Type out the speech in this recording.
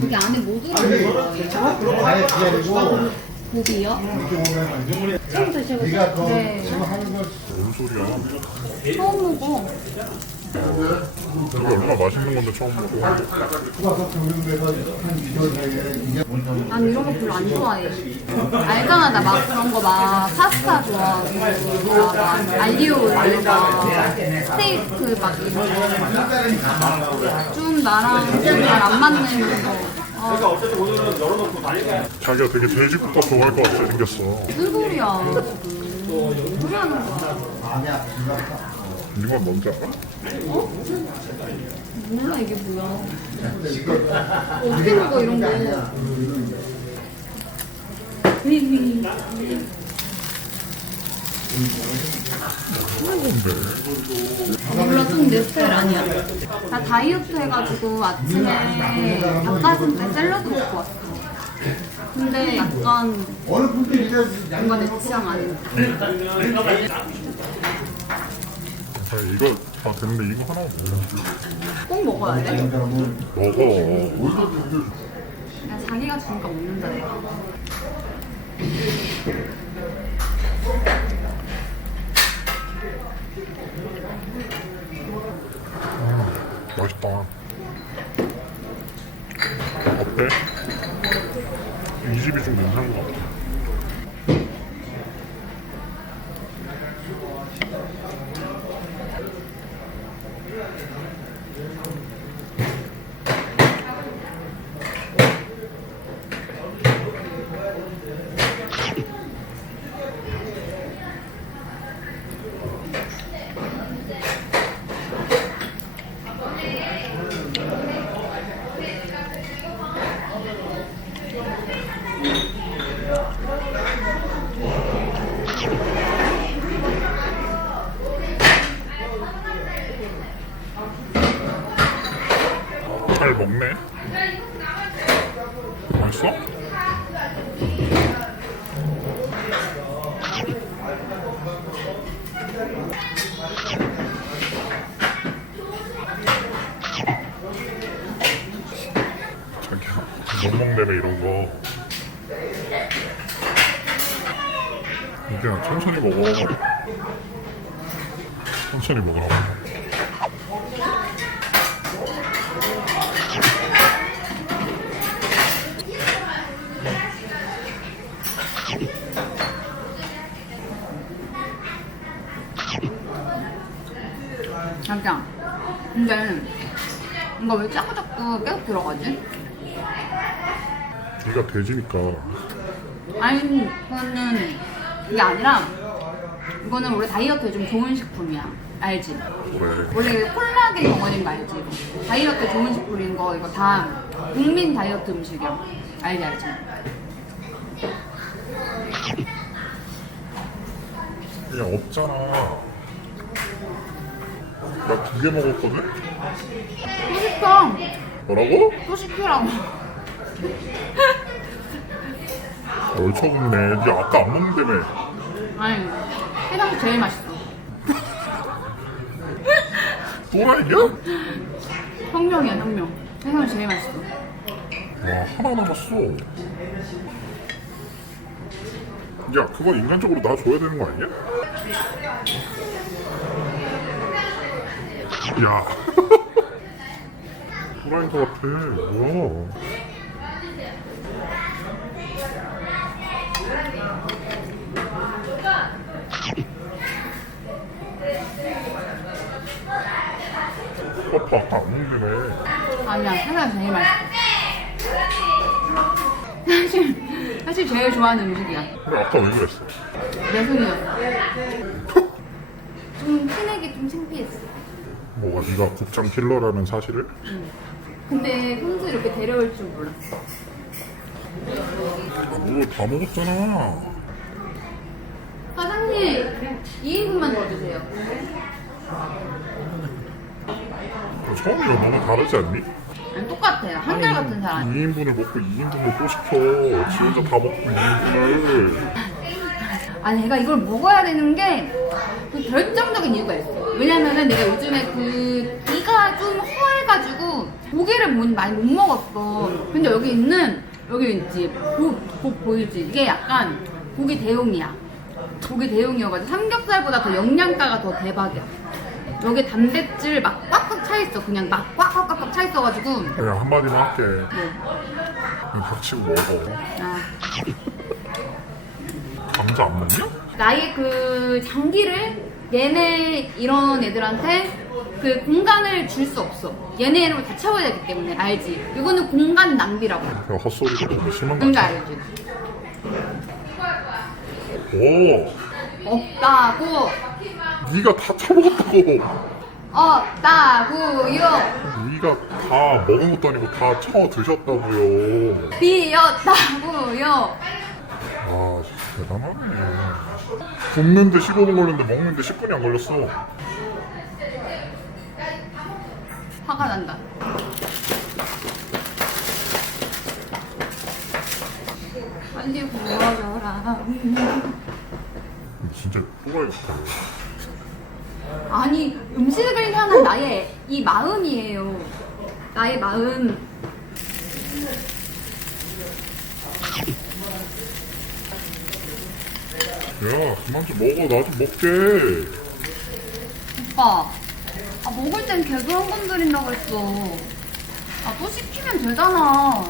그게 안에 뭐 들어있는 거예요? 아예 기다리고 고기요? 이렇게 오면 처음 드셔보세요. 네가 더 네. 지금 하는 거뭔 소리야? 처음 먹어. 이게 얼마나 맛있는 건데 처음 먹고. 와서 경영대에서 한 2개월 사이에 이게 뭔지 난 이런 거 별로 안 좋아해. 알잖아, 나 막 그런 거 막 파스타 좋아하고, 막 알리오 올리고, 스테이크 막 이런 거. 좀 나랑 좀잘안 맞는 거. 아, 자기가 되게 돼지국밥 좋아할 것 같이 생겼어. 무슨 소리야, 지금. 뭐 하는 거야? 이건 뭔지 알아? 몰라, 이게 뭐야. 어떻게 먹어, 이런 거. 으이. 몰라 좀 내 스타일 아니야. 나 다이어트 해가지고 아침에 닭가슴살 샐러드 먹고 왔어. 근데 약간 뭔가 내 취향 아닌데. 아니, 이거 다 됐는데 이거 하나. 꼭 먹어야 돼? 먹어. 그냥 자기가 주니까 먹는다 내가. 맛있다. 어때? 이 집이 좀 괜찮은 것 같아. 잘 먹네. 맛있어? 자기야, 못 먹내네 이런 거. 이제 천천히 먹어. 천천히 먹으라고. 자기야. 근데 이거 왜 자꾸 자꾸 계속 들어가지? 네가 돼지니까. 아니 그거는 그게 아니라 이거는 원래 다이어트에 좀 좋은 식품이야. 알지? 그래. 원래 콜라겐 덩어리인 거 알지? 다이어트 좋은 식품인 거 이거 다 국민 다이어트 음식이야. 알지 알지? 그냥 없잖아. 나 두 개 먹었거든? 또 시켜. 뭐라고? 또 시키라고. 얼척이네. 니 아까 안 먹는다며. 아니 해장국 제일 맛있어. 또라이야? 혁명이야 혁명. 해장국 제일 맛있어. 와, 하나 남았어. 야, 그건 인간적으로 나 줘야 되는 거 아니야? 야. 또라이인 것 같아. 뭐야. 아빠 아까 안 먹는다며. 아니야 해장 제일 맛있어. 사실 사실 제일 좋아하는 음식이야. 근데 아까 왜 그랬어? 내 손이었어. 좀 티내기 좀 창피했어. 뭐가 네가 국장 킬러라는 사실을? 근데 손수 이렇게 데려올 줄 몰랐어. 아, 뭐다 먹었잖아. 사장님 2인분만 더 주세요. 처음이랑 너무 다르지 않니? 아니, 똑같아요. 한결 같은 사람. 2인분을 먹고 2인분을 또 시켜. 지 혼자 다 먹고 2인분을. 아니 내가 이걸 먹어야 되는 게그 결정적인 이유가 있어. 왜냐면은 내가 요즘에 그 기가 좀좀 허해가지고 고기를 못- 많이 못 먹었어. 근데 여기 있는 여기 있지 보, 보, 보이지? 이게 약간 고기 대용이야. 고기 대용이어가지고 삼겹살보다 더 영양가가 더 대박이야. 여기 단백질 막 꽉꽉 차 있어. 그냥 막 꽉꽉 꽉꽉 차 있어가지고. 그냥 한마디만 할게. 뭐, 그냥 닥치고 먹어. 아. 감자 안 먹냐? 나의 그 장기를 얘네 이런 애들한테 그 공간을 줄 수 없어. 얘네를 다 채워야 되기 때문에 알지? 이거는 공간 낭비라고. 그냥 헛소리가 너무 심한 거 뭔지 같아. 알지? 오! 없다고. 네가 다 처먹었다고! 없다고요. 네가 다 먹은 것도 아니고 다 처 드셨다고요. 비었다고요. 아, 진짜 대단하네. 굽는데 15분 걸렸는데 먹는데 10분이 안 걸렸어. 화가 난다. 빨리 구워줘라. 진짜 뽑아야겠다. 아니 음식을 향한 나의 이 마음이에요. 나의 마음. 야, 그만 좀 먹어. 나 좀 먹게. 오빠, 아, 먹을 땐 계속 한번 드린다고 했어. 아, 또 시키면 되잖아.